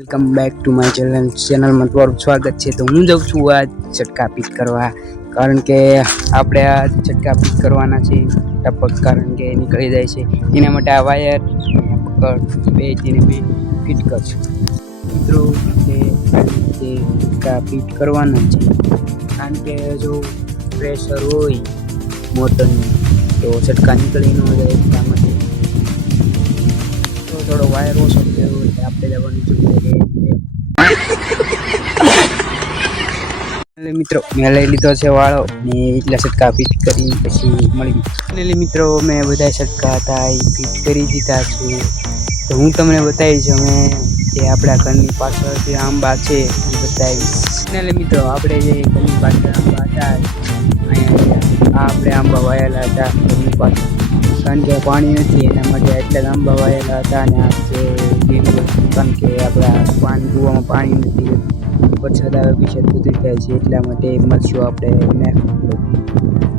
Welcome back to my ચેનલમાં તમારું સ્વાગત છે। તો હું જાઉં છું આ છટકા પીટ કરવા, કારણ કે આપણે આ છટકા પીટ કરવાના છે ટપક, કારણ કે નીકળી જાય છે એના માટે આ વાયર પકડ બે તેને મેં ફિટ કરશું મિત્રો। તે છટકા પીટ કરવાના છે, કારણ કે જો પ્રેશર હોય મોટરનું તો છટકા નીકળી ન જાય એટલા માટે થોડો વાયર ઓછો થયો એટલે આપણે જવાનું જોઈએ। મિત્રો મેં લઈ લીધો છે વાળો ને એટલા છટકા ફિટ કરી પછી મળી મિત્રો મેં બધા છટકા હતા એ ફિટ કરી દીધા છે। તો હું તમને બતાવીશ અમે જે આપણા ઘરની પાછળ જે આંબા છે એ બતાવીશ। મિત્રો આપણે જે ઘરની પાછળ આંબા હતા અહીંયા આપણે આંબા વાયેલા હતા ઘરની પાછળ, કારણ કે પાણી નથી એના માટે એટલા આંબા વાયેલા હતા। અને આ જે કારણ કે આપણા કૂવામાં પાણી નથી, વરસાદ આવે પછી ઉતરી જાય છે એટલા માટે મરચું આપણે નાખવું